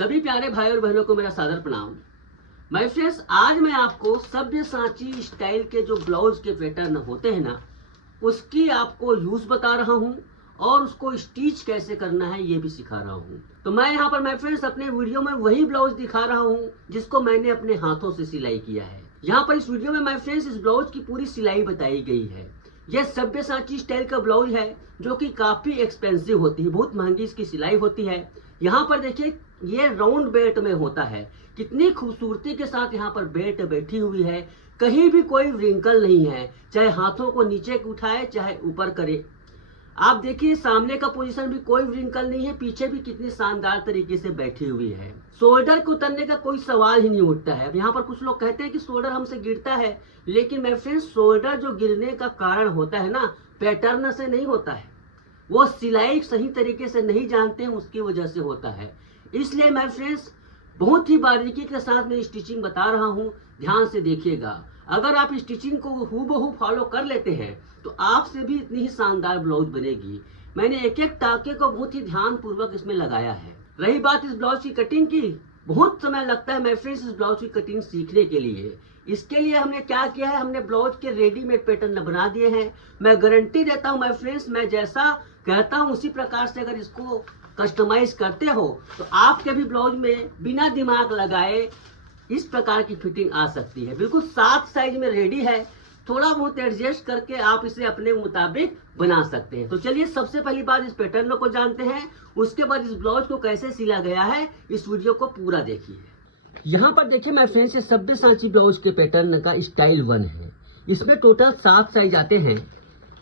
सभी प्यारे भाई और बहनों को मेरा सादर प्रणाम। माय फ्रेंड्स, आज मैं आपको सब्यसाची स्टाइल के जो ब्लाउज के पैटर्न होते हैं ना, उसकी आपको यूज बता रहा हूं और उसको स्टिच कैसे करना है ये भी सिखा रहा हूं। तो मैं यहाँ पर माय फ्रेंड्स अपने वीडियो में वही ब्लाउज दिखा रहा हूं जिसको मैंने अपने हाथों से सिलाई किया है। यहाँ पर इस वीडियो में माय फ्रेंड्स इस ब्लाउज की पूरी सिलाई बताई गई है। यह सब्यसाची स्टाइल का ब्लाउज है जो कि काफी एक्सपेंसिव होती है, बहुत महंगी इसकी सिलाई होती है। यहाँ पर देखिए ये राउंड बेल्ट में होता है, कितनी खूबसूरती के साथ यहाँ पर बेल्ट बैठी हुई है, कहीं भी कोई रिंकल नहीं है, चाहे हाथों को नीचे उठाए चाहे ऊपर करे। आप देखिए सामने का पोजीशन भी कोई रिंकल नहीं है, पीछे भी कितनी शानदार तरीके से बैठी हुई है। शोल्डर को उतरने का कोई सवाल ही नहीं उठता है। अब यहाँ पर कुछ लोग कहते हैं कि शोल्डर हमसे गिरता है, लेकिन मेरे फ्रेंड्स शोल्डर जो गिरने का कारण होता है ना, पैटर्न से नहीं होता है, वो सिलाई सही तरीके से नहीं जानते हैं उसकी वजह से होता है। इसलिए मेरे फ्रेंड्स बहुत ही बारीकी के साथ मैं स्टिचिंग बता रहा हूँ, ध्यान से देखिएगा। अगर आप स्टिचिंग को हूबहू फॉलो कर लेते हैं तो आपसे भी इतनी ही शानदार ब्लाउज बनेगी। मैंने एक एक टाके को बहुत ही ध्यान पूर्वक इसमें लगाया है। रही बात इस ब्लाउज की कटिंग की, बहुत समय लगता है मेरे फ्रेंड्स इस ब्लाउज की कटिंग सीखने के लिए। इसके लिए हमने क्या किया है, हमने ब्लाउज के रेडीमेड पैटर्न बना दिए हैं। मैं गारंटी देता हूँ मेरे फ्रेंड्स, मैं जैसा कहता हूँ उसी प्रकार से अगर इसको कस्टमाइज करते हो तो आपके भी ब्लाउज में बिना दिमाग लगाए इस प्रकार की फिटिंग आ सकती है। बिल्कुल 7 साइज में रेडी है, थोड़ा बहुत एडजस्ट करके आप इसे अपने मुताबिक बना सकते हैं। तो चलिए सबसे पहली बात इस पैटर्न को जानते हैं, उसके बाद इस ब्लाउज को कैसे सिला गया है इस वीडियो को पूरा देखिए। यहाँ पर देखिए मेरे फ्रेंड्स ये सब्यसाची ब्लाउज के पैटर्न का स्टाइल 1 है। इसमें टोटल 7 साइज आते हैं,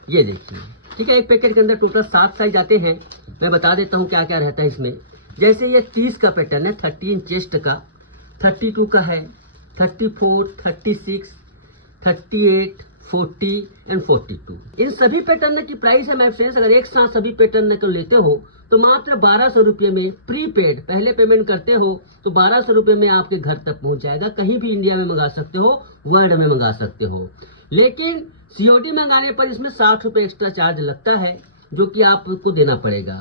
ये देखिए, ठीक है। एक पैकेट के अंदर टोटल 7 साइज आते हैं। मैं बता देता हूँ क्या क्या रहता है इसमें। जैसे ये 30 का पैटर्न है, 13 चेस्ट का, 32 का है, 34, 36, 38, 40 एंड 42। इन सभी पैटर्न की प्राइस है मेरे फ्रेंड्स, अगर एक साथ सभी पैटर्न को लेते हो तो मात्र 1200 रुपये में प्रीपेड, पहले पेमेंट करते हो तो 1200 रुपये में आपके घर तक पहुंच जाएगा। कहीं भी इंडिया में मंगा सकते हो, वर्ल्ड में मंगा सकते हो। लेकिन सीओडी मंगाने पर इसमें 60 रुपये एक्स्ट्रा चार्ज लगता है जो कि आपको देना पड़ेगा।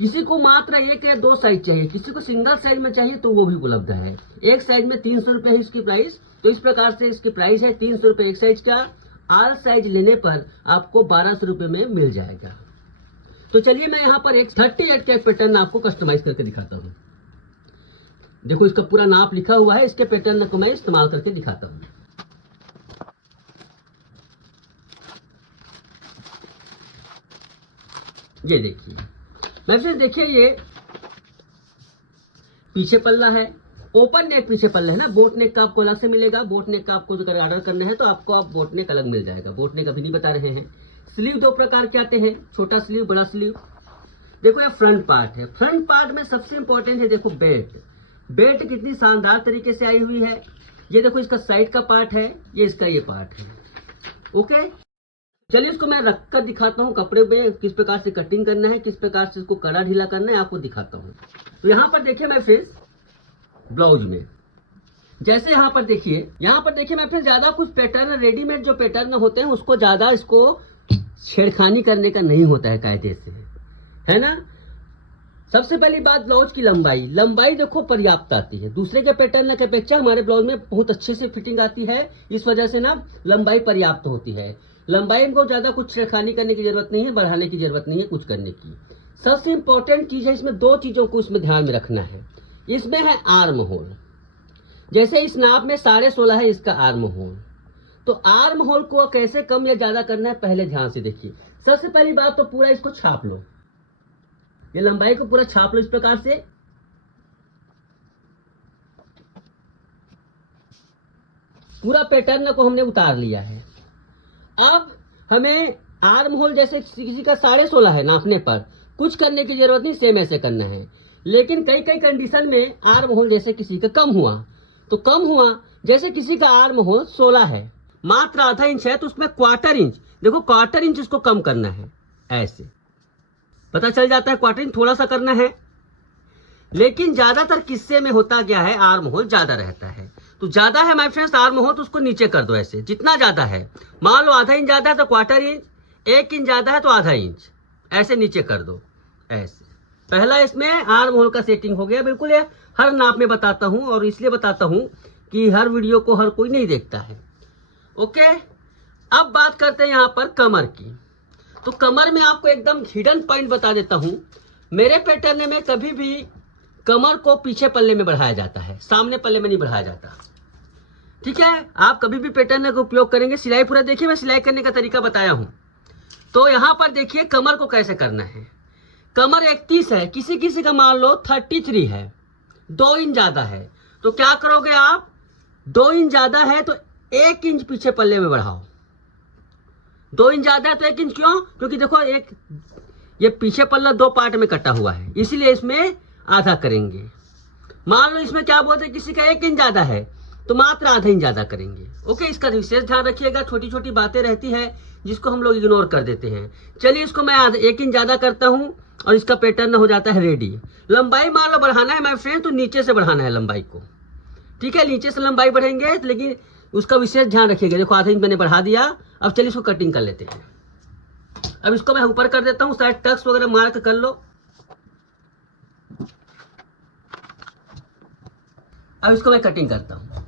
किसी को मात्र 1 या 2 साइज चाहिए, किसी को सिंगल साइज में चाहिए तो वो भी उपलब्ध है। एक साइज में 300 रुपये है इसकी प्राइस। तो इस प्रकार से इसकी प्राइस है 300 रुपये एक साइज का। आल साइज लेने पर आपको 1200 रुपये में मिल जाएगा। तो चलिए मैं यहाँ पर एक 38 का पैटर्न आपको कस्टमाइज करके दिखाता हूँ। देखो इसका पूरा नाप लिखा हुआ है, इसके पैटर्न को मैं इस्तेमाल करके दिखाता हूँ। ये देखिए मैं फिर देखिए, ये पीछे पल्ला है, ओपन नेक पीछे पल्ला है ना। बोट नेक का आपको अलग से मिलेगा। बोट नेक का आपको अगर ऑर्डर करना है तो आपको आप बोट नेक अलग मिल जाएगा। बोट नेक अभी नहीं बता रहे हैं। स्लीव 2 प्रकार के आते हैं, छोटा स्लीव, बड़ा स्लीव। देखो ये फ्रंट पार्ट है। फ्रंट पार्ट में सबसे इंपॉर्टेंट है, देखो बेल्ट। बेल्ट कितनी शानदार तरीके से आई हुई है। ये देखो इसका साइड का पार्ट है, ये इसका ये पार्ट है। ओके, चलिए इसको मैं रख कर दिखाता हूँ कपड़े में किस प्रकार से कटिंग करना है, किस प्रकार से इसको कड़ा ढीला करना है, आपको दिखाता हूँ। तो यहाँ पर देखिए मैं फिर ब्लाउज में जैसे यहाँ पर देखिए मैं फिर ज्यादा कुछ पैटर्न, रेडीमेड जो पैटर्न होते हैं उसको ज्यादा इसको छेड़खानी करने का नहीं होता है कायदे से, है ना। सबसे पहली बात ब्लाउज की लंबाई देखो पर्याप्त आती है। दूसरे के पैटर्न की अपेक्षा हमारे ब्लाउज में बहुत अच्छे से फिटिंग आती है, इस वजह से ना लंबाई पर्याप्त होती है। लंबाई को ज्यादा कुछ छेड़खानी करने की जरूरत नहीं है, बढ़ाने की जरूरत नहीं है कुछ करने की। सबसे इंपॉर्टेंट चीज है इसमें 2 चीजों को इसमें ध्यान में रखना है। इसमें है आर्म होल। जैसे इस नाप में 16.5 है इसका आर्म होल, तो आर्म होल को कैसे कम या ज्यादा करना है पहले ध्यान से देखिए। सबसे पहली बात तो पूरा इसको छाप लो, ये लंबाई को पूरा छाप लो इस प्रकार से। पूरा पैटर्न को हमने उतार लिया है। अब हमें आर्म होल जैसे किसी का 16.5 है नापने पर, कुछ करने की जरूरत नहीं, सेम ऐसे करना है। लेकिन कई कंडीशन में आर्म होल जैसे किसी का कम हुआ तो कम हुआ। जैसे किसी का आर्म होल 16 है, मात्र आधा इंच है, तो उसमें 1/4 इंच, देखो 1/4 इंच इसको कम करना है। ऐसे पता चल जाता है 1/4 इंच थोड़ा सा करना है। लेकिन ज्यादातर किस्से में होता क्या है, आर्म होल ज्यादा रहता है। तो ज्यादा है माय फ्रेंड्स आर्म होल तो उसको नीचे कर दो ऐसे, जितना ज्यादा है। मान लो आधा इंच ज्यादा है तो 1/4 इंच, 1 इंच ज्यादा है तो आधा इंच, ऐसे नीचे कर दो ऐसे। पहला इसमें आर्म होल का सेटिंग हो गया, बिल्कुल ये हर नाप में बताता हूँ, और इसलिए बताता हूँ कि हर वीडियो को हर कोई नहीं देखता है। ओके, अब बात करते हैं यहाँ पर कमर की। तो कमर में आपको एकदम हिडन पॉइंट बता देता हूँ। मेरे पैटर्न में कभी भी कमर को पीछे पल्ले में बढ़ाया जाता है, सामने पल्ले में नहीं बढ़ाया जाता। ठीक है, आप कभी भी पैटर्न का उपयोग करेंगे, सिलाई पूरा देखिए, मैं सिलाई करने का तरीका बताया हूँ। तो यहाँ पर देखिए कमर को कैसे करना है। कमर 31 है, किसी किसी का मान लो 33 है, 2 इंच ज्यादा है। तो क्या करोगे आप, 2 इंच ज्यादा है तो 1 इंच पीछे पल्ले में बढ़ाओ। 2 इंच ज्यादा है तो 1 इंच, क्यों? क्योंकि देखो ये पीछे पल्ला 2 पार्ट में कटा हुआ है, इसीलिए इसमें आधा करेंगे। मान लो इसमें क्या बोलते हैं, किसी का 1 इंच ज्यादा है तो मात्र आधा इंच ज्यादा करेंगे। ओके, इसका विशेष ध्यान रखिएगा, छोटी छोटी बातें रहती है जिसको हम लोग इग्नोर कर देते हैं। चलिए इसको मैं 1 इंच ज्यादा करता हूँ और इसका पैटर्न हो जाता है रेडी। लंबाई मान लो बढ़ाना है माय फ्रेंड, तो नीचे से बढ़ाना है लंबाई को। ठीक है, नीचे से लंबाई बढ़ेंगे, लेकिन उसका विशेष ध्यान रखिएगा। देखो आधा इंच मैंने बढ़ा दिया। अब चलिए इसको कटिंग कर लेते हैं। अब इसको मैं ऊपर कर देता हूँ, शायद टक्स वगैरह मार्क कर लो। अब इसको मैं कटिंग करता हूँ।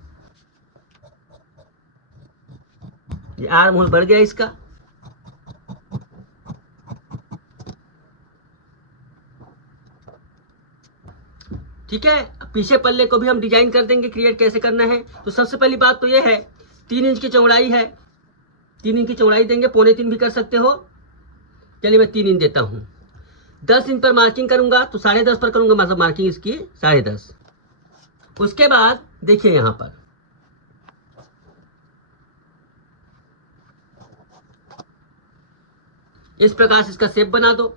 ये आर्म होल बढ़ गया इसका। ठीक है, पीछे पल्ले को भी हम डिजाइन कर देंगे, क्रिएट कैसे करना है। तो सबसे पहली बात तो ये है, 3 इंच की चौड़ाई है, 3 इंच की चौड़ाई देंगे, 3.25 भी कर सकते हो। चलिए मैं 3 इंच देता हूँ। 10 इंच पर मार्किंग करूंगा तो 10.5 पर करूंगा, मतलब मार्किंग इसकी 10.5। उसके बाद देखिए यहां पर इस प्रकार से इसका शेप बना दो।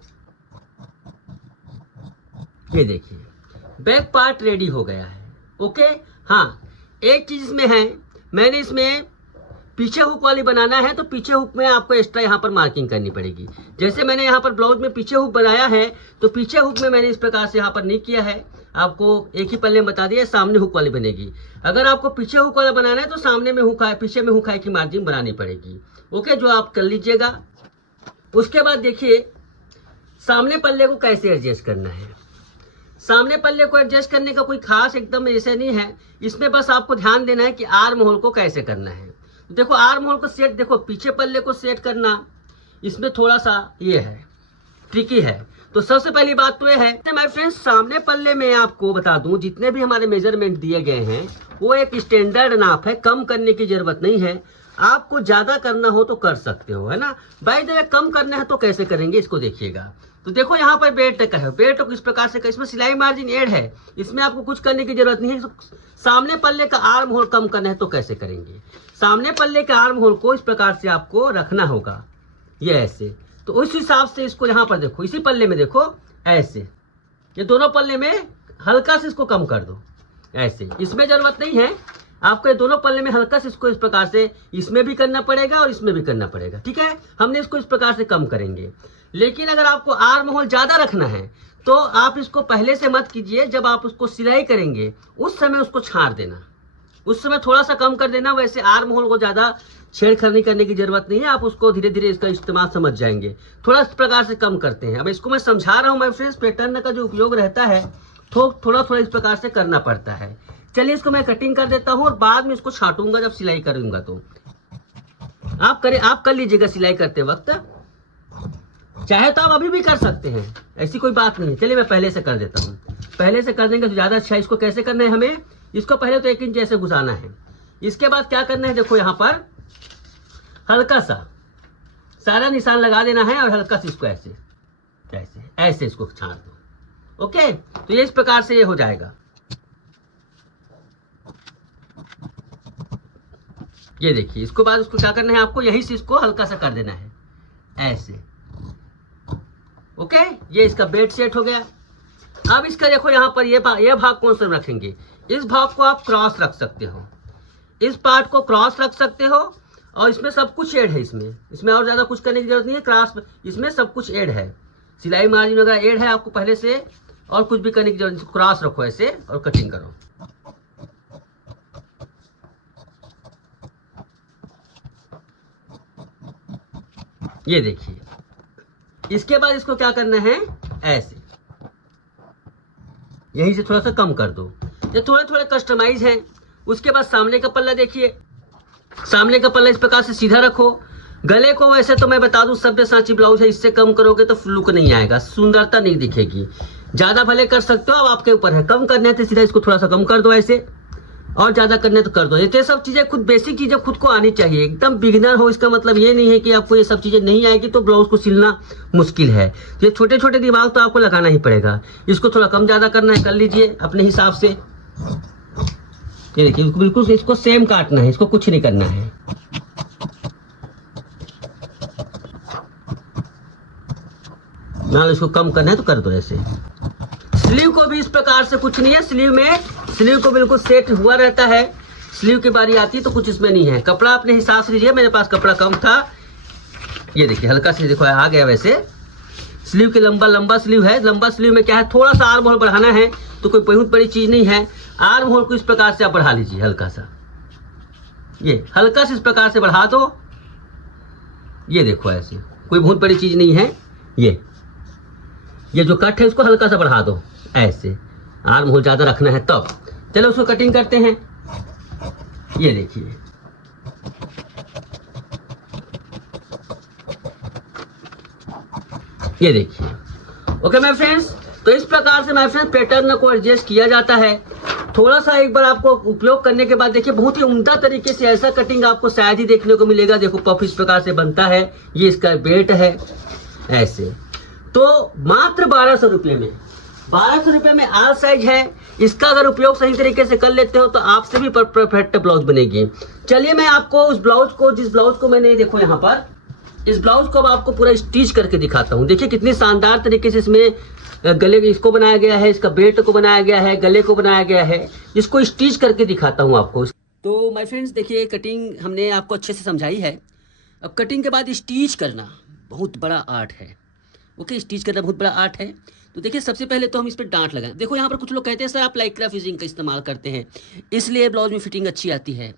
ये देखिए बैक पार्ट रेडी हो गया है। ओके, हाँ एक चीज इसमें है, मैंने इसमें पीछे हुक वाली बनाना है तो पीछे हुक में आपको एक्स्ट्रा यहाँ पर मार्किंग करनी पड़ेगी। जैसे मैंने यहाँ पर ब्लाउज में पीछे हुक बनाया है तो पीछे हुक में मैंने इस प्रकार से यहाँ पर नहीं किया है, आपको एक ही पल्ले में बता दिया, सामने हुक वाली बनेगी। अगर आपको पीछे हुक वाला बनाना है तो सामने में हुक है, पीछे में हुक है की मार्जिन बनानी पड़ेगी। ओके, जो आप कर लीजिएगा। उसके बाद देखिए सामने पल्ले को कैसे एडजस्ट करना है। सामने पल्ले को एडजस्ट करने का कोई खास एकदम ऐसे नहीं है, इसमें बस आपको ध्यान देना है कि आर्म होल को कैसे करना है। देखो आर्म होल को सेट, देखो पीछे पल्ले को सेट करना इसमें थोड़ा सा ये है, ट्रिकी है। तो सबसे पहली बात तो ये है माय फ्रेंड्स, सामने पल्ले में आपको बता दूं जितने भी हमारे मेजरमेंट दिए गए हैं वो एक स्टैंडर्ड नाप है, कम करने की जरूरत नहीं है। आपको ज्यादा करना हो तो कर सकते हो, है ना। बाय द वे कम करना है तो कैसे करेंगे इसको देखिएगा। तो देखो यहाँ पर बेल्ट का है, बेल्ट को इस प्रकार से, इसमें सिलाई मार्जिन ऐड है, इसमें आपको कुछ करने की जरूरत नहीं है। सामने पल्ले का आर्म होल कम करना है तो कैसे करेंगे। सामने पल्ले के आर्म होल को इस प्रकार से आपको रखना होगा, ये ऐसे। तो उस हिसाब से इसको यहाँ पर देखो, इसी पल्ले में देखो ऐसे, ये दोनों पल्ले में हल्का से इसको कम कर दो ऐसे। इसमें जरूरत नहीं है आपको, ये दोनों पल्ले में हल्का से इसको इस प्रकार से, इसमें भी करना पड़ेगा और इसमें भी करना पड़ेगा। ठीक है, हमने इसको इस प्रकार से कम करेंगे। लेकिन अगर आपको आर्म होल ज्यादा रखना है तो आप इसको पहले से मत कीजिए, जब आप उसको सिलाई करेंगे उस समय उसको छाड़ देना, उस समय थोड़ा सा कम कर देना। वैसे आर्म होल को ज्यादा छेड़खानी करने की जरूरत नहीं है, आप उसको धीरे धीरे इसका इस्तेमाल समझ जाएंगे। थोड़ा इस प्रकार से कम करते हैं। अब इसको मैं समझा रहा हूँ माय फ्रेंड्स, पैटर्न का जो उपयोग रहता है थोड़ा थोड़ा इस प्रकार से करना पड़ता है। चलिए इसको मैं कटिंग कर देता हूँ और बाद में इसको छाटूंगा जब सिलाई करूंगा। तो आप कर लीजिएगा सिलाई करते वक्त, चाहे तो आप अभी भी कर सकते हैं, ऐसी कोई बात नहीं है। चलिए मैं पहले से कर देता हूँ, पहले से कर देंगे तो ज्यादा अच्छा है। इसको कैसे करना है, हमें इसको पहले तो 1 इंच ऐसे घुसाना है। इसके बाद क्या करना है, देखो यहाँ पर हल्का सा सारा निशान लगा देना है और हल्का सा इसको ऐसे ऐसे ऐसे इसको छाड़ दो। ओके, तो ये इस प्रकार से ये हो जाएगा। ये देखिए, इसको बाद उसको क्या करना है, आपको यही से इसको हल्का सा कर देना है ऐसे। ओके, ये इसका बेल्ट सेट हो गया। अब इसका देखो यहाँ पर ये भाग कौन सा रखेंगे, इस भाग को आप क्रॉस रख सकते हो, इस पार्ट को क्रॉस रख सकते हो। और इसमें सब कुछ ऐड है, इसमें और ज्यादा कुछ करने की जरूरत नहीं है। क्रॉस इसमें सब कुछ ऐड है, सिलाई मार्जिन वगैरह ऐड है आपको पहले से, और कुछ भी करने की जरूरत नहीं। क्रॉस रखो ऐसे और कटिंग करो। ये देखिए, इसके बाद इसको क्या करना है, ऐसे यहीं से थोड़ा सा कम कर दो। ये थोड़े थोड़े कस्टमाइज हैं। उसके बाद सामने का पल्ला देखिए, सामने का पल्ला इस प्रकार से सीधा रखो। गले को वैसे तो मैं बता दूं सब्यसाची ब्लाउज है, इससे कम करोगे तो लुक नहीं आएगा, सुंदरता नहीं दिखेगी। ज्यादा भले कर सकते हो, अब आपके ऊपर है। कम करने तो सीधा इसको थोड़ा सा कम कर दो ऐसे, और ज्यादा करने तो कर दो। ये सब चीजें खुद बेसिक चीजें खुद को आनी चाहिए। एकदम बिगिनर हो इसका मतलब ये नहीं है कि आपको ये सब चीजें नहीं आएगी तो ब्लाउज को सिलना मुश्किल है। ये छोटे छोटे दिमाग तो आपको लगाना ही पड़ेगा। इसको थोड़ा कम ज्यादा करना है, कर लीजिए अपने हिसाब से। ये देखिए बिल्कुल इसको सेम काटना है, इसको कुछ नहीं करना है। मान इसको कम करना है तो कर दो ऐसे। स्लीव को भी इस प्रकार से कुछ नहीं है। स्लीव को बिल्कुल सेट हुआ रहता है। स्लीव की बारी आती है तो कुछ इसमें नहीं है। कपड़ा अपने हिसाब से लीजिए, मेरे पास कपड़ा कम था। ये देखिए हल्का से देखो आ गया। वैसे स्लीव के लंबा स्लीव है। लंबा स्लीव में क्या है, थोड़ा सा आर्म होल बढ़ाना है तो कोई बहुत बड़ी चीज नहीं है। आर्म होल को इस प्रकार से आप बढ़ा लीजिए, हल्का सा, ये हल्का से इस प्रकार से बढ़ा दो। ये देखो ऐसे कोई बहुत बड़ी चीज नहीं है। ये जो कट है इसको हल्का सा बढ़ा दो ऐसे। आर्म होल ज्यादा रखना है तब। चलो उसको कटिंग करते हैं। ये देखिए ये देखिए। ओके माय फ्रेंड्स, तो इस प्रकार से माय फ्रेंड्स पैटर्न को एडजस्ट किया जाता है। थोड़ा सा एक बार आपको उपयोग करने के बाद देखिए बहुत ही उम्दा तरीके से ऐसा कटिंग आपको शायद ही देखने को मिलेगा। देखो पफ इस प्रकार से बनता है। ये इसका बेल्ट है ऐसे। तो मात्र 1200 रुपये में, 1200 रुपये में आल साइज है। इसका अगर उपयोग सही तरीके से कर लेते हो तो आपसे भी परफेक्ट ब्लाउज बनेगी। चलिए मैं आपको उस ब्लाउज को, जिस ब्लाउज को मैंने देखो यहाँ पर, इस ब्लाउज को आपको पूरा स्टिच करके दिखाता हूँ। देखिए कितनी शानदार तरीके से इसमें गले इसको बनाया गया है, इसका बेल्ट को बनाया गया है, गले को बनाया गया है। इसको स्टिच करके दिखाता हूँ आपको। तो माय फ्रेंड्स देखिए कटिंग हमने आपको अच्छे से समझाई है। अब कटिंग के बाद स्टिच करना बहुत बड़ा आर्ट है। ओके, स्टिच करना बहुत बड़ा आर्ट है। तो देखिए सबसे पहले तो हम इस पर डांट लगाएं। देखो यहाँ पर कुछ लोग कहते हैं सर आप लाइक्रा फिजिंग का इस्तेमाल करते हैं इसलिए ब्लाउज में फिटिंग अच्छी आती है।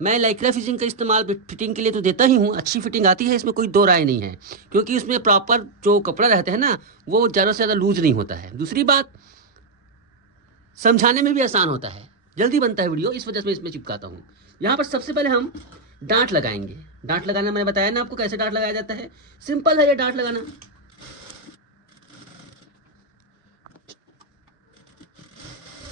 मैं लाइक्रा फिजिंग का इस्तेमाल फिटिंग के लिए तो देता ही हूँ, अच्छी फिटिंग आती है, इसमें कोई दो राय नहीं है। क्योंकि उसमें प्रॉपर जो कपड़ा रहता है ना वो ज़्यादा से ज़्यादा लूज नहीं होता है। दूसरी बात, समझाने में भी आसान होता है, जल्दी बनता है वीडियो, इस वजह से मैं इसमें चिपकाता हूँ। यहाँ पर सबसे पहले हम डांट लगाएंगे। डांट लगाना मैंने बताया ना आपको कैसे डांट लगाया जाता है। सिंपल है ये डांट लगाना।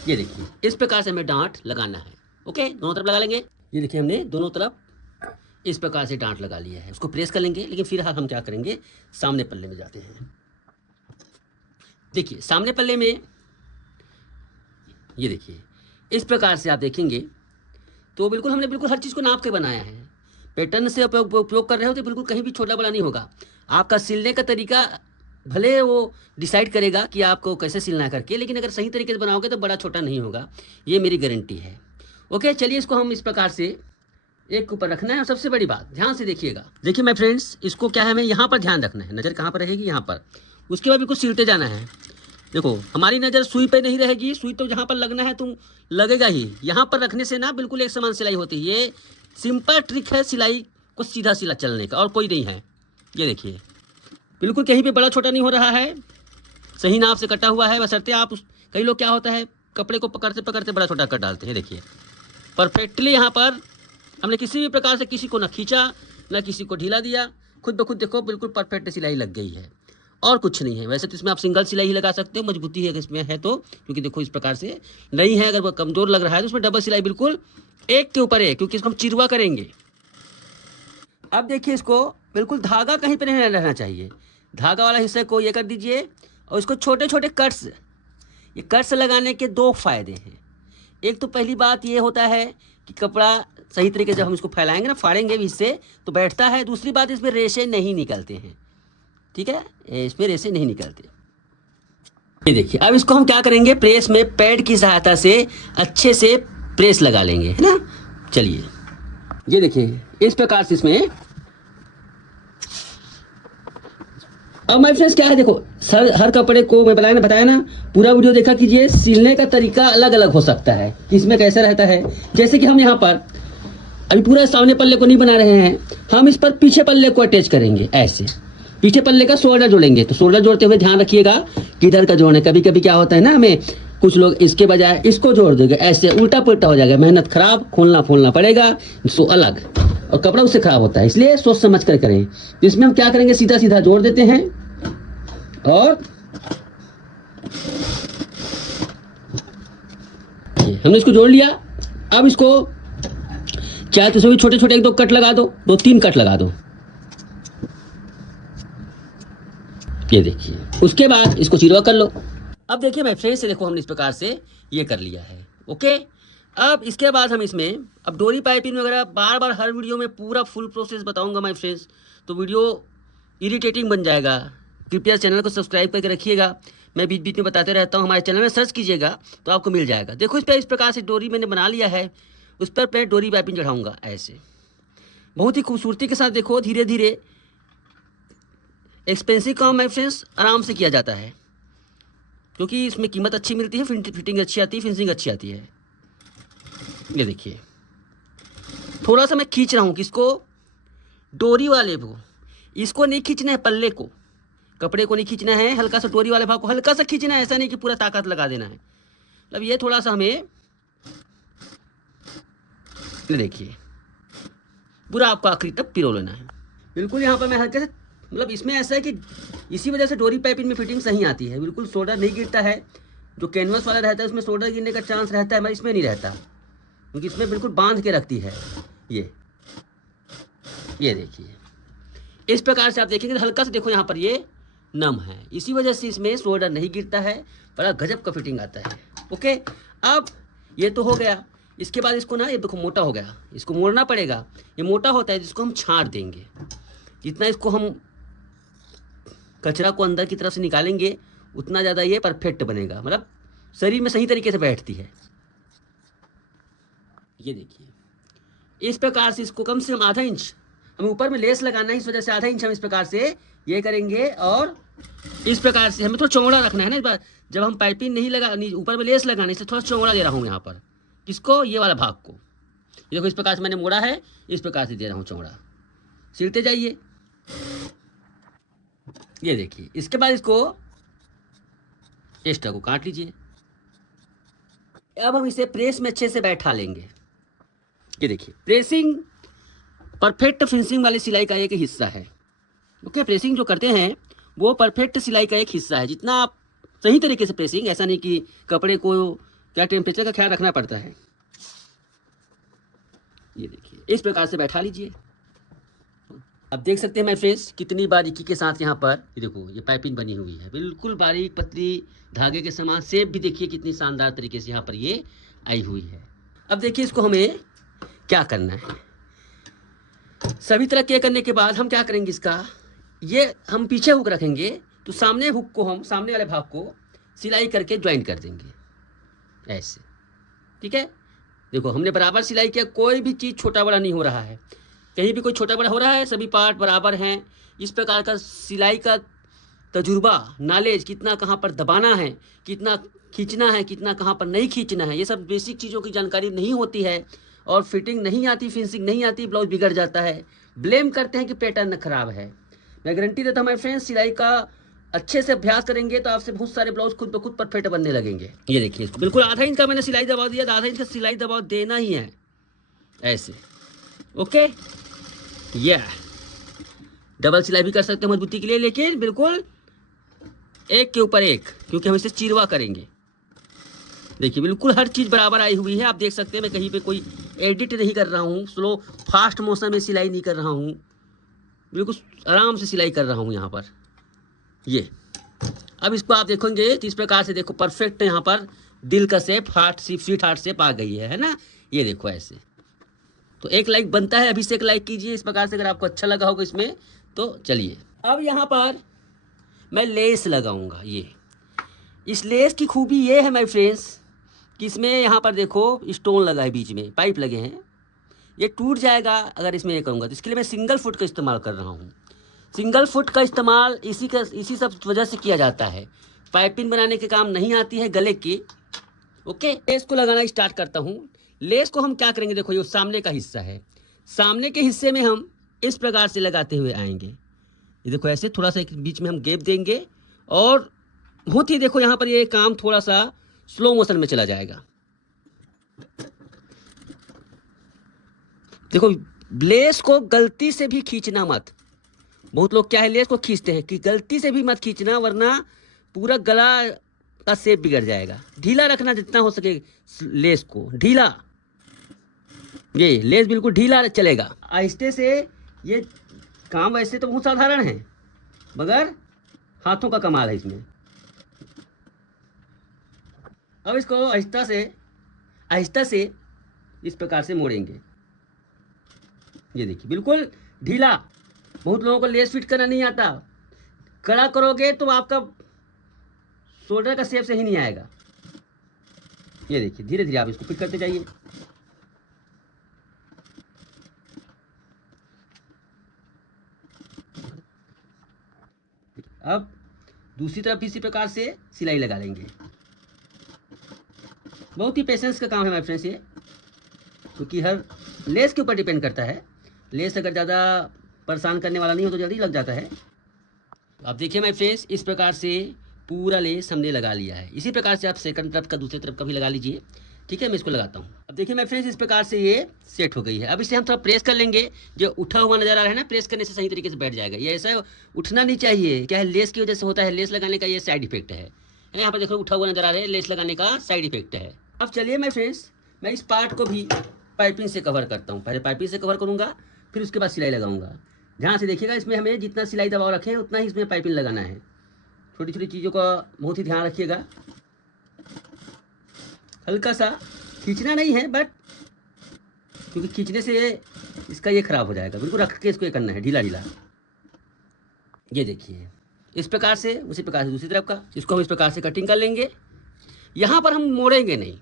ये देखिए इस प्रकार से हमें डांट लगाना है। ओके, दोनों तरफ लगा लेंगे। ये देखिए हमने दोनों तरफ इस प्रकार से डांट लगा लिया है। उसको प्रेस कर लेंगे। लेकिन फिलहाल हम क्या करेंगे, सामने पल्ले में जाते हैं। देखिए सामने पल्ले में ये देखिए इस प्रकार से आप देखेंगे तो बिल्कुल हमने बिल्कुल हर चीज़ को नाप के बनाया है। पैटर्न से उपयोग कर रहे हो तो बिल्कुल कहीं भी छोटा बड़ा नहीं होगा। आपका सिलने का तरीका भले वो डिसाइड करेगा कि आपको कैसे सिलना है करके, लेकिन अगर सही तरीके से बनाओगे तो बड़ा छोटा नहीं होगा, ये मेरी गारंटी है। ओके, चलिए इसको हम इस प्रकार से एक ऊपर रखना है। और सबसे बड़ी बात ध्यान से देखिएगा। देखिए माय फ्रेंड्स, इसको क्या है, हमें यहाँ पर ध्यान रखना है। नज़र कहाँ पर रहेगी, यहाँ पर। उसके बाद बिल्कुल सिलते जाना है। देखो हमारी नज़र सुई पे नहीं रहेगी, सुई तो जहाँ पर लगना है तुम लगेगा ही। यहाँ पर रखने से ना बिल्कुल एक समान सिलाई होती है। ये सिंपल ट्रिक है सिलाई को सीधा सीधा चलने का, और कोई नहीं है। ये देखिए बिल्कुल कहीं पे बड़ा छोटा नहीं हो रहा है, सही नाप से कटा हुआ है। बशर्ते आप कई लोग क्या होता है कपड़े को पकड़ते पकड़ते बड़ा छोटा कर डालते हैं। देखिए परफेक्टली यहाँ पर हमने किसी भी प्रकार से किसी को ना खींचा ना किसी को ढीला दिया, खुद ब खुद देखो बिल्कुल परफेक्ट सिलाई लग गई है और कुछ नहीं है। वैसे तो इसमें आप सिंगल सिलाई ही लगा सकते हो, मजबूती है इसमें है तो, क्योंकि देखो इस प्रकार से नहीं है। अगर वो कमज़ोर लग रहा है तो उसमें डबल सिलाई बिल्कुल एक के ऊपर एक, क्योंकि इसको हम चिरवा करेंगे। अब देखिए इसको बिल्कुल धागा कहीं पर नहीं रहना चाहिए। धागा वाला हिस्से को ये कर दीजिए और इसको छोटे छोटे कट्स, ये कट्स लगाने के दो फायदे हैं। एक तो पहली बात ये होता है कि कपड़ा सही तरीके से हम इसको फैलाएंगे ना, फाड़ेंगे भी इससे तो बैठता है। दूसरी बात इसमें रेशे नहीं निकलते हैं, ठीक है, इसमें रेशे नहीं निकलते। ये देखिए अब इसको हम क्या करेंगे, प्रेस में पैड की सहायता से अच्छे से प्रेस लगा लेंगे, है ना। चलिए ये देखिए इस प्रकार से इसमें। अब माय फ्रेंड्स क्या है, देखो सर हर कपड़े को मैं बताया ना, पूरा वीडियो देखा कीजिए। सिलने का तरीका अलग अलग हो सकता है कि इसमें कैसा रहता है। जैसे कि हम यहाँ पर अभी पूरा सामने पल्ले को नहीं बना रहे हैं, हम इस पर पीछे पल्ले को अटैच करेंगे। ऐसे पीछे पल्ले का शोल्डर जोड़ेंगे। तो शोल्डर जोड़ते हुए ध्यान रखिएगा कि इधर का जोड़ना। कभी कभी क्या होता है ना, हमें कुछ लोग इसके बजाय इसको जोड़ देंगे, ऐसे उल्टा पुल्टा हो जाएगा, मेहनत खराब, खोलना फोलना पड़ेगा, सो अलग, और कपड़ा उससे खराब होता है, इसलिए सोच समझ कर करें। तो इसमें हम क्या करेंगे, सीधा सीधा जोड़ देते हैं और हमने इसको जोड़ लिया। अब इसको चाहे तो सभी छोटे छोटे एक दो कट लगा दो, 2-3 कट लगा दो, ये देखिए। उसके बाद इसको चिरवा कर लो। अब देखिए मैं फ्रेंड्स से देखो हमने इस प्रकार से ये कर लिया है, ओके। अब इसके बाद हम इसमें अब डोरी पाइपिंग वगैरह बार बार हर वीडियो में पूरा फुल प्रोसेस बताऊंगा माय फ्रेंड्स, तो वीडियो इरिटेटिंग बन जाएगा। कृपया चैनल को सब्सक्राइब करके रखिएगा, मैं बीच बीच में बताते रहता हूँ, हमारे चैनल में सर्च कीजिएगा तो आपको मिल जाएगा। देखो इस प्रकार से डोरी मैंने बना लिया है, उस पर मैं डोरी पाइपिंग चढ़ाऊँगा ऐसे, बहुत ही खूबसूरती के साथ। देखो धीरे धीरे, एक्सपेंसिव काम माय फ्रेंड्स आराम से किया जाता है, क्योंकि इसमें कीमत अच्छी मिलती है, फिटिंग अच्छी आती है, फिनिशिंग अच्छी आती है। ये देखिए थोड़ा सा मैं खींच रहा हूँ किसको, डोरी वाले को, इसको नहीं खींचना है, पल्ले को, कपड़े को नहीं खींचना है, हल्का सा डोरी वाले भाग को हल्का सा खींचना है, ऐसा नहीं कि पूरा ताकत लगा देना है। मतलब ये थोड़ा सा हमें, ये देखिए पूरा आपको आखिरी तक पिरो लेना है, बिल्कुल। यहाँ पर मैं हल्के से, मतलब इसमें ऐसा है कि इसी वजह से डोरी पाइपिंग में फिटिंग सही आती है, बिल्कुल सोल्डर नहीं गिरता है। जो कैनवस वाला रहता है उसमें सोल्डर गिरने का चांस रहता है, मगर इसमें नहीं रहता, क्योंकि इसमें बिल्कुल बांध के रखती है। ये देखिए इस प्रकार से आप देखेंगे, हल्का से देखो यहाँ पर ये नम है, इसी वजह से इसमें सोल्डर नहीं गिरता है, बड़ा गजब का फिटिंग आता है, ओके। अब ये तो हो गया, इसके बाद इसको ना, ये देखो मोटा हो गया, इसको मोड़ना पड़ेगा, ये मोटा होता है जिसको हम छाँट देंगे। जितना इसको हम कचरा को अंदर की तरफ से निकालेंगे उतना ज़्यादा ये परफेक्ट बनेगा, मतलब शरीर में सही तरीके से बैठती है। ये देखिए इस प्रकार से इसको कम से कम आधा इंच, हमें ऊपर में लेस लगाना है, इस वजह से आधा इंच हम इस प्रकार से ये करेंगे। और इस प्रकार से हमें थोड़ा चौड़ा रखना है ना, इस बार जब हम पाइपिंग नहीं लगा, ऊपर में लेस लगाना, इसलिए थोड़ा चौड़ा दे रहा हूँ यहाँ पर, किसको, ये वाला भाग को। देखो इस प्रकार से मैंने मोड़ा है, इस प्रकार से दे रहा हूँ चौड़ा, सिलते जाइए। ये देखिए इसके बाद इसको एक्स्ट्रा को काट लीजिए। अब हम इसे प्रेस में अच्छे से बैठा लेंगे। ये देखिए प्रेसिंग परफेक्ट फिनिशिंग वाली सिलाई का एक हिस्सा है, ओके। प्रेसिंग जो करते हैं वो परफेक्ट सिलाई का एक हिस्सा है। जितना आप सही तरीके से प्रेसिंग, ऐसा नहीं कि कपड़े को क्या टेम्परेचर का ख्याल रखना पड़ता है। ये देखिए इस प्रकार से बैठा लीजिए। अब देख सकते हैं माय फ्रेंड्स कितनी बारीकी के साथ यहाँ पर, ये देखो ये पाइपिंग बनी हुई है, बिल्कुल बारीक पतली धागे के समान। शेप भी देखिए कितनी शानदार तरीके से यहाँ पर ये आई हुई है। अब देखिए इसको हमें क्या करना है, सभी तरह के करने के बाद हम क्या करेंगे, इसका ये हम पीछे हुक रखेंगे, तो सामने हुक को हम, सामने वाले भाग को सिलाई करके ज्वाइन कर देंगे ऐसे, ठीक है। देखो हमने बराबर सिलाई किया, कोई भी चीज़ छोटा बड़ा नहीं हो रहा है, कहीं भी कोई छोटा बड़ा हो रहा है, सभी पार्ट बराबर हैं। इस प्रकार का सिलाई का तजुर्बा, नॉलेज, कितना कहाँ पर दबाना है, कितना खींचना है, कितना कहाँ पर नहीं खींचना है, ये सब बेसिक चीज़ों की जानकारी नहीं होती है, और फिटिंग नहीं आती, फिनिशिंग नहीं आती, ब्लाउज बिगड़ जाता है। ब्लेम करते हैं कि पैटर्न खराब है। मैं गारंटी देता हूँ माय फ्रेंड्स, सिलाई का अच्छे से अभ्यास करेंगे तो आपसे बहुत सारे ब्लाउज खुद ब खुद परफेक्ट बनने लगेंगे। ये देखिए इसको बिल्कुल आधा इंच का मैंने सिलाई दबाव दिया, आधा इंच का सिलाई दबाव देना ही है ऐसे, ओके। ये डबल सिलाई भी कर सकते हैं मजबूती के लिए, लेकिन बिल्कुल एक के ऊपर एक, क्योंकि हम इसे चिरवा करेंगे। देखिए बिल्कुल हर चीज़ बराबर आई हुई है, आप देख सकते हैं। मैं कहीं पे कोई एडिट नहीं कर रहा हूँ, स्लो फास्ट मोशन में सिलाई नहीं कर रहा हूँ, बिल्कुल आराम से सिलाई कर रहा हूँ यहाँ पर। ये अब इसको आप देखेंगे तो इस प्रकार से देखो परफेक्ट यहाँ पर दिल का shape, heart shape, sweet heart shape आ गई है ना। ये देखो ऐसे, तो एक लाइक बनता है, अभी से एक लाइक कीजिए इस प्रकार से, अगर आपको अच्छा लगा होगा इसमें तो। चलिए अब यहाँ पर मैं लेस लगाऊंगा। ये इस लेस की खूबी ये है माय फ्रेंड्स कि इसमें यहाँ पर देखो स्टोन लगा है, बीच में पाइप लगे हैं, ये टूट जाएगा अगर इसमें ये करूँगा। तो इसके लिए मैं सिंगल फुट का इस्तेमाल कर रहा हूँ। सिंगल फुट का इस्तेमाल इसी सब वजह से किया जाता है, पाइपिंग बनाने के काम नहीं आती है गले की, ओके। लेस को लगाना स्टार्ट करता हूँ। लेस को हम क्या करेंगे, देखो ये सामने का हिस्सा है, सामने के हिस्से में हम इस प्रकार से लगाते हुए आएंगे। ये देखो ऐसे थोड़ा सा बीच में हम गैप देंगे, और बहुत ही देखो यहाँ पर ये काम थोड़ा सा स्लो मोशन में चला जाएगा। देखो, लेस को गलती से भी खींचना मत। बहुत लोग क्या है, लेस को खींचते हैं, कि गलती से भी मत खींचना, वरना पूरा गला का शेप बिगड़ जाएगा। ढीला रखना जितना हो सके, लेस को ढीला। ये लेस बिल्कुल ढीला चलेगा। आहिस्ते से, ये काम वैसे तो बहुत साधारण है, मगर हाथों का कमाल है इसमें। अब इसको आहिस्ता से इस प्रकार से मोड़ेंगे। ये देखिए, बिल्कुल ढीला। बहुत लोगों को लेस फिट करना नहीं आता, कड़ा करोगे तो आपका शोल्डर का शेप सही नहीं आएगा। ये देखिए, धीरे धीरे आप इसको फिट करते जाइए। अब दूसरी तरफ इसी प्रकार से सिलाई लगा लेंगे। बहुत ही पेशेंस का काम है माय फ्रेंड्स ये, क्योंकि हर लेस के ऊपर डिपेंड करता है। लेस अगर ज़्यादा परेशान करने वाला नहीं हो तो जल्दी लग जाता है। अब देखिए माय फ्रेंड्स, इस प्रकार से पूरा लेस हमने लगा लिया है। इसी प्रकार से आप सेकंड तरफ का, दूसरी तरफ का भी लगा लीजिए। ठीक है, मैं इसको लगाता हूँ। अब देखिए माय फ्रेंड्स, इस प्रकार से ये सेट हो गई है। अब इसे हम थोड़ा प्रेस कर लेंगे। जो उठा हुआ नजर आ रहा है ना, प्रेस करने से सही तरीके से बैठ जाएगा। ये ऐसा उठना नहीं चाहिए, क्या है, लेस की वजह से होता है। लेस लगाने का ये साइड इफेक्ट है। यहाँ पर देखो, उठा हुआ नजर आ रहा है, लेस लगाने का साइड इफेक्ट है। अब चलिए माय फ्रेंड्स, मैं इस पार्ट को भी पाइपिंग से कवर करता हूँ। पहले पाइपिंग से कवर करूँगा, फिर उसके बाद सिलाई लगाऊंगा। ध्यान से देखिएगा, इसमें हमें जितना सिलाई दबाव रखे हैं उतना ही इसमें पाइपिंग लगाना है। छोटी छोटी चीज़ों का बहुत ही ध्यान रखिएगा। हल्का सा खींचना नहीं है, बट क्योंकि खींचने से इसका ये खराब हो जाएगा। बिल्कुल रख के इसको ये करना है, ढीला ढीला। ये देखिए, इस प्रकार से, उसी प्रकार से दूसरी तरफ का, इसको हम इस प्रकार से कटिंग कर लेंगे। यहाँ पर हम मोड़ेंगे नहीं,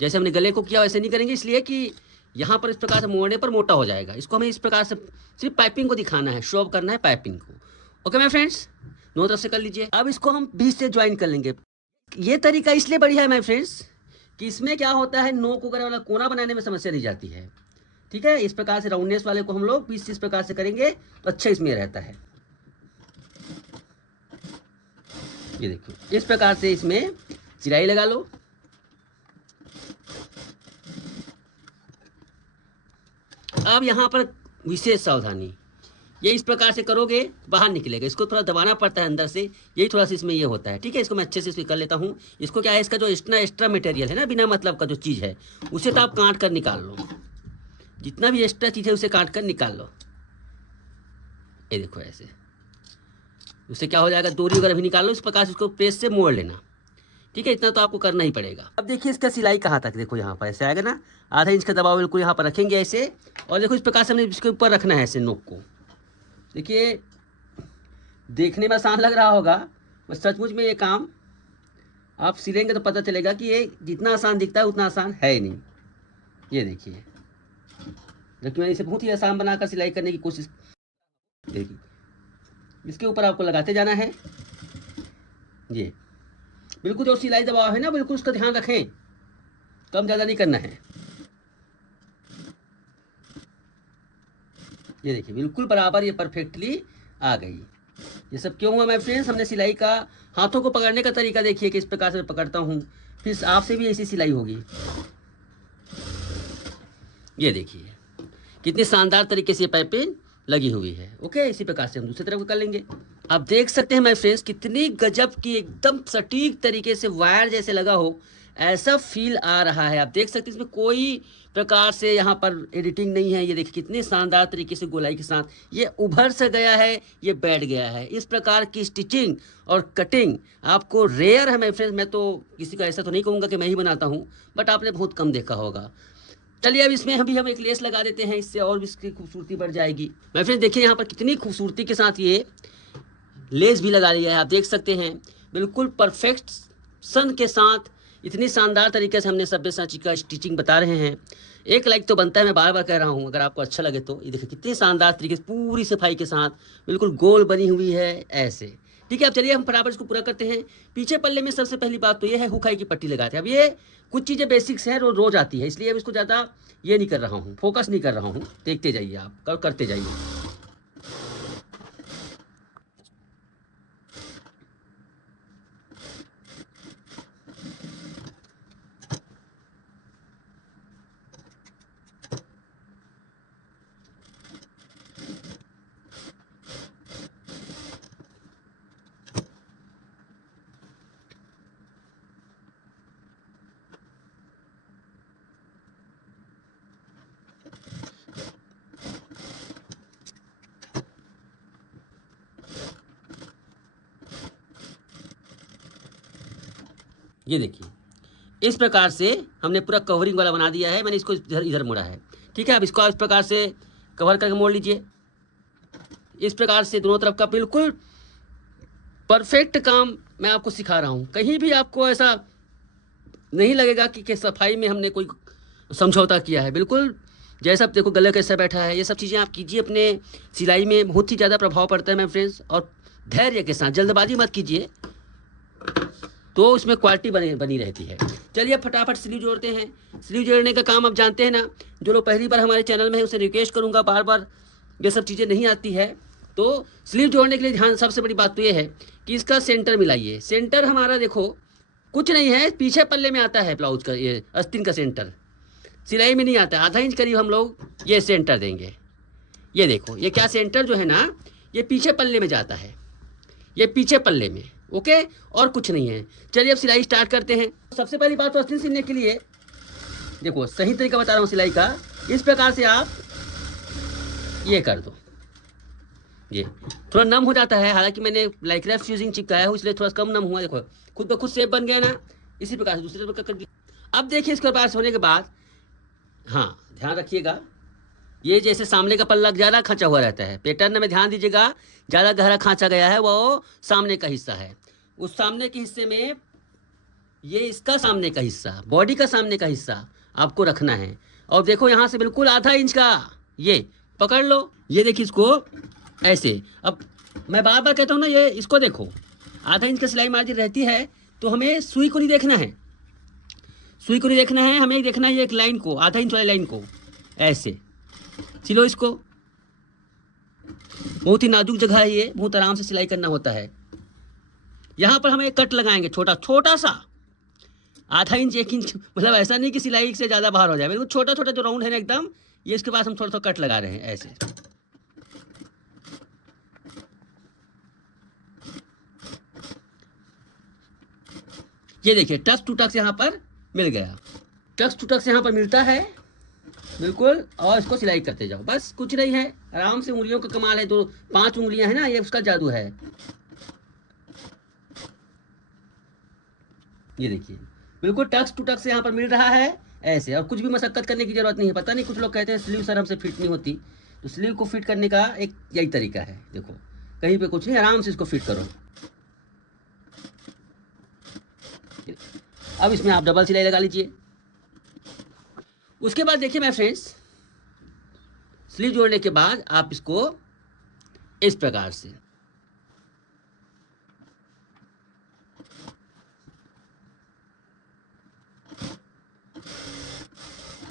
जैसे हमने गले को किया वैसे नहीं करेंगे, इसलिए कि यहाँ पर इस प्रकार से मोड़ने पर मोटा हो जाएगा। इसको हमें इस प्रकार से सिर्फ पाइपिंग को दिखाना है, शो ऑफ करना है पाइपिंग को। ओके माय फ्रेंड्स, दोनों तरफ से कर लीजिए। अब इसको हम बीच से ज्वाइन कर लेंगे। ये तरीका इसलिए बढ़िया है माय फ्रेंड्स, कि इसमें क्या होता है, नोक वगैरह वाला कोना बनाने में समस्या नहीं जाती है। ठीक है, इस प्रकार से राउंडनेस वाले को हम लोग बीच से इस प्रकार से करेंगे तो अच्छा इसमें रहता है। ये देखिए, इस प्रकार से इसमें सिलाई लगा लो। अब यहाँ पर विशेष सावधानी, ये इस प्रकार से करोगे बाहर निकलेगा। इसको थोड़ा दबाना पड़ता है अंदर से, यही थोड़ा सा इसमें ये होता है। ठीक है, इसको मैं अच्छे से इसको कर लेता हूँ। इसको क्या है, इसका जो एक्स्ट्रा मटेरियल है ना, बिना मतलब का जो चीज़ है, उसे तो आप काट कर निकाल लो। जितना भी एक्स्ट्रा चीज़ है उसे काट कर निकाल लो। ये देखो, ऐसे उससे क्या हो जाएगा, डोरी वगैरह भी निकाल लो। इस प्रकार से उसको प्रेस से मोड़ लेना। ठीक है, इतना तो आपको करना ही पड़ेगा। अब देखिए, इसका सिलाई कहाँ तक, देखो यहाँ पर ऐसे आएगा ना, आधा इंच का दबाव बिल्कुल यहाँ पर रखेंगे ऐसे। और देखो, इस प्रकार से हमें इसके ऊपर रखना है ऐसे नोक को। देखिए, देखने में आसान लग रहा होगा, बस सचमुच में ये काम आप सिलेंगे तो पता चलेगा कि ये जितना आसान दिखता है उतना आसान है ही नहीं। ये देखिए, जबकि मैंने इसे बहुत ही आसान बनाकर सिलाई करने की कोशिश। देखिए, इसके ऊपर आपको लगाते जाना है। ये बिल्कुल जो सिलाई दबाव है ना, बिल्कुल उसका ध्यान रखें, कम ज़्यादा नहीं करना है। ये देखिए, बिल्कुल बराबर, ये परफेक्टली आ गई। ये सब क्यों हुआ माय फ्रेंड्स, हमने सिलाई का, हाथों को पकड़ने का तरीका देखिए कि इस प्रकार से मैं पकड़ता हूँ, फिर आपसे भी ऐसी सिलाई होगी। ये देखिए, कितनी शानदार तरीके से पाइपिंग लगी हुई है। ओके, इसी प्रकार से हम दूसरी तरफ कर लेंगे। आप देख सकते हैं माय फ्रेंड्स, कितनी गजब की एकदम सटीक तरीके से वायर जैसे लगा हो ऐसा फील आ रहा है। आप देख सकते हैं, इसमें कोई प्रकार से यहाँ पर एडिटिंग नहीं है। ये देखिए, कितनी शानदार तरीके से गोलाई के साथ ये उभर से गया है, ये बैठ गया है। इस प्रकार की स्टिचिंग और कटिंग आपको रेयर है माय फ्रेंड्स। मैं तो किसी का ऐसा तो नहीं कहूँगा कि मैं ही बनाता हूँ, बट आपने बहुत कम देखा होगा। चलिए, अब इसमें हम एक लेस लगा देते हैं, इससे और भी इसकी खूबसूरती बढ़ जाएगी। माय फ्रेंड्स, देखिए यहाँ पर कितनी खूबसूरती के साथ ये लेस भी लगा लिया है। आप देख सकते हैं, बिल्कुल परफेक्ट सन के साथ इतनी शानदार तरीके से हमने सब्यसाची का स्टिचिंग बता रहे हैं। एक लाइक तो बनता है, मैं बार बार कह रहा हूँ, अगर आपको अच्छा लगे तो। ये देखिए, कितनी शानदार तरीके से पूरी सफाई के साथ बिल्कुल गोल बनी हुई है ऐसे। ठीक है, अब चलिए हम फटाफट इसको पूरा करते हैं। पीछे पल्ले में सबसे पहली बात तो ये है, हुकाई की पट्टी लगाते हैं। अब ये कुछ चीज़ें बेसिक्स है, रोज आती है, इसलिए अब इसको ज़्यादा ये नहीं कर रहा हूँ, फोकस नहीं कर रहा हूँ। देखते जाइए, आप करते जाइए। ये देखिए, इस प्रकार से हमने पूरा कवरिंग वाला बना दिया है। मैंने इसको इधर इधर मोड़ा है, ठीक है। अब इसको इस प्रकार से कवर करके मोड़ लीजिए। इस प्रकार से दोनों तरफ का बिल्कुल परफेक्ट काम मैं आपको सिखा रहा हूँ। कहीं भी आपको ऐसा नहीं लगेगा कि सफाई में हमने कोई समझौता किया है। बिल्कुल जैसा देखो गला कैसा बैठा है, ये सब चीज़ें आप कीजिए। अपने सिलाई में बहुत ही ज़्यादा प्रभाव पड़ता है मेरे फ्रेंड्स। और धैर्य के साथ, जल्दबाजी मत कीजिए, तो उसमें क्वालिटी बनी रहती है। चलिए अब फटाफट स्लीव जोड़ते हैं। स्लीव जोड़ने का काम आप जानते हैं ना। जो लोग पहली बार हमारे चैनल में है उसे रिक्वेस्ट करूँगा, बार बार ये सब चीज़ें नहीं आती है तो स्लीव जोड़ने के लिए ध्यान, सबसे बड़ी बात तो ये है कि इसका सेंटर मिलाइए। सेंटर हमारा देखो कुछ नहीं है, पीछे पल्ले में आता है ब्लाउज का, ये आस्तीन का सेंटर सिलाई में नहीं आता है। आधा इंच करीब हम लोग ये सेंटर देंगे। ये देखो, ये क्या सेंटर जो है ना, ये पीछे पल्ले में जाता है, ये पीछे पल्ले में, ओके, और कुछ नहीं है। चलिए अब सिलाई स्टार्ट करते हैं। सबसे पहली बात तो आस्तीन सिलने के लिए देखो सही तरीका बता रहा हूँ सिलाई का। इस प्रकार से आप ये कर दो, ये थोड़ा नम हो जाता है। हालांकि मैंने लाइक्रा फ्यूजिंग चिपकाया हूँ इसलिए थोड़ा कम नम हुआ। देखो खुद ब खुद शेप बन गया ना। इसी प्रकार से दूसरे प्रकार कर दिया। अब देखिए इसके पास होने के बाद, हाँ ध्यान रखिएगा, ये जैसे सामने का पल्ला ज़्यादा खांचा हुआ रहता है। पैटर्न में ध्यान दीजिएगा, ज़्यादा गहरा खांचा गया है, वो सामने का हिस्सा है। उस सामने के हिस्से में ये इसका सामने का हिस्सा, बॉडी का सामने का हिस्सा आपको रखना है। और देखो यहाँ से बिल्कुल आधा इंच का ये पकड़ लो। ये देखिए इसको ऐसे। अब मैं बार बार कहता हूँ ना, ये इसको देखो, आधा इंच का सिलाई मार्जिन रहती है तो हमें सुई को नहीं देखना है, सुई को नहीं देखना है, हमें देखना है ये एक लाइन को, आधा इंच वाली लाइन को ऐसे सिलो। इसको बहुत ही नाजुक जगह है, ये बहुत आराम से सिलाई करना होता है। यहाँ पर हम एक कट लगाएंगे, छोटा छोटा सा, आधा इंच 1 इंच, मतलब ऐसा नहीं कि सिलाई से ज़्यादा बाहर हो जाए, बिल्कुल छोटा छोटा जो राउंड है ना एकदम, ये इसके पास हम थोड़ा सा कट लगा रहे हैं ऐसे। ये देखिए टक्स टू टक्स यहाँ पर मिल गया, टक्स टू टक्स यहाँ पर मिलता है बिल्कुल। और इसको सिलाई करते जाओ, बस कुछ नहीं है, आराम से। उंगलियों का कमाल है, 5 उंगलियां हैं ना, ये उसका जादू है। ये देखिए बिल्कुल टक्स टू टक्स यहाँ पर मिल रहा है ऐसे। और कुछ भी मशक्कत करने की जरूरत नहीं है। पता नहीं कुछ लोग कहते हैं स्लीव सर हमसे फिट नहीं होती, तो स्लीव को फिट करने का एक यही तरीका है। देखो कहीं पे कुछ नहीं, आराम से इसको फिट करो। अब इसमें आप डबल सिलाई लगा लीजिए। उसके बाद देखिए मेरे फ्रेंड्स, स्लीव जोड़ने के बाद आप इसको इस प्रकार से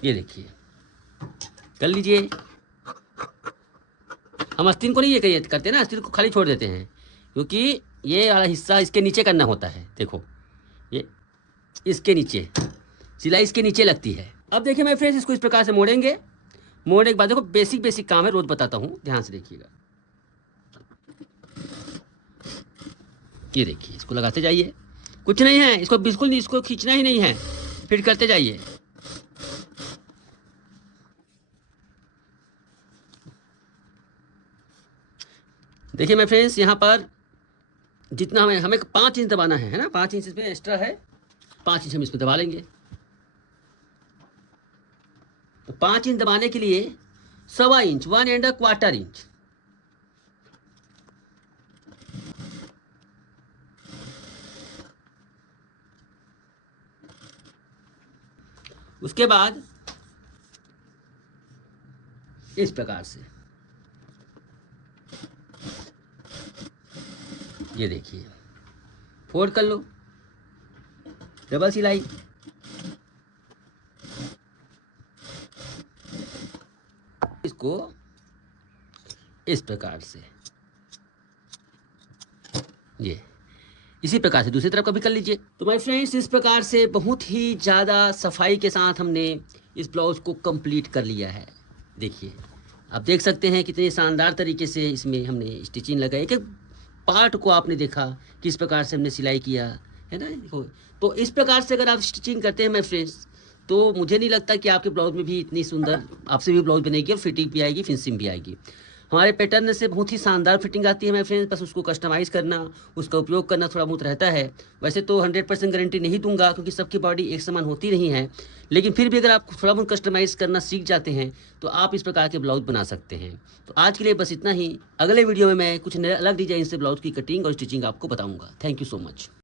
ये देखिए कर लीजिए। हम आस्तीन को नहीं ये करते ना, आस्तीन को खाली छोड़ देते हैं, क्योंकि ये वाला हिस्सा इसके नीचे करना होता है। देखो ये इसके नीचे, सिलाई इसके नीचे लगती है। अब देखिए मेरे फ्रेंड्स, इसको इस प्रकार से मोड़ेंगे। मोड़ने के बाद देखो बेसिक काम है, रोज बताता हूँ, ध्यान से देखिएगा। ये देखिए इसको लगाते जाइए, कुछ नहीं है, इसको बिल्कुल नहीं, इसको खींचना ही नहीं है, फिट करते जाइए। देखिए मेरे फ्रेंड्स, यहाँ पर जितना हमें 5 इंच दबाना है ना, 5 इंच इसमें एक्स्ट्रा है, 5 इंच हम इसमें दबा लेंगे। तो 5 इंच दबाने के लिए 1.25 इंच, 1¼ इंच उसके बाद इस प्रकार से ये देखिए फोल्ड कर लो, डबल सिलाई। इसको इस प्रकार से, ये इसी प्रकार से दूसरी तरफ का भी कर लीजिए। तो माय फ्रेंड्स, इस प्रकार से बहुत ही ज़्यादा सफाई के साथ हमने इस ब्लाउज को कंप्लीट कर लिया है। देखिए आप देख सकते हैं कितने शानदार तरीके से इसमें हमने स्टिचिंग लगाई। एक पार्ट को आपने देखा किस प्रकार से हमने सिलाई किया है ना। देखो तो इस प्रकार से अगर आप स्टिचिंग करते हैं माय फ्रेंड्स, तो मुझे नहीं लगता कि आपके ब्लाउज में भी इतनी सुंदर आपसे भी ब्लाउज बनेगी और फिटिंग भी आएगी, फिनिशिंग भी आएगी। हमारे पैटर्न से बहुत ही शानदार फिटिंग आती है माय फ्रेंड्स, बस उसको कस्टमाइज़ करना, उसका उपयोग करना थोड़ा बहुत रहता है। वैसे तो 100% गारंटी नहीं दूंगा क्योंकि सबकी बॉडी एक समान होती नहीं है, लेकिन फिर भी अगर आप थोड़ा बहुत कस्टमाइज़ करना सीख जाते हैं तो आप इस प्रकार के ब्लाउज बना सकते हैं। तो आज के लिए बस इतना ही। अगले वीडियो में मैं कुछ अलग डिजाइन से ब्लाउज की कटिंग और स्टिचिंग आपको बताऊँगा। Thank you so much.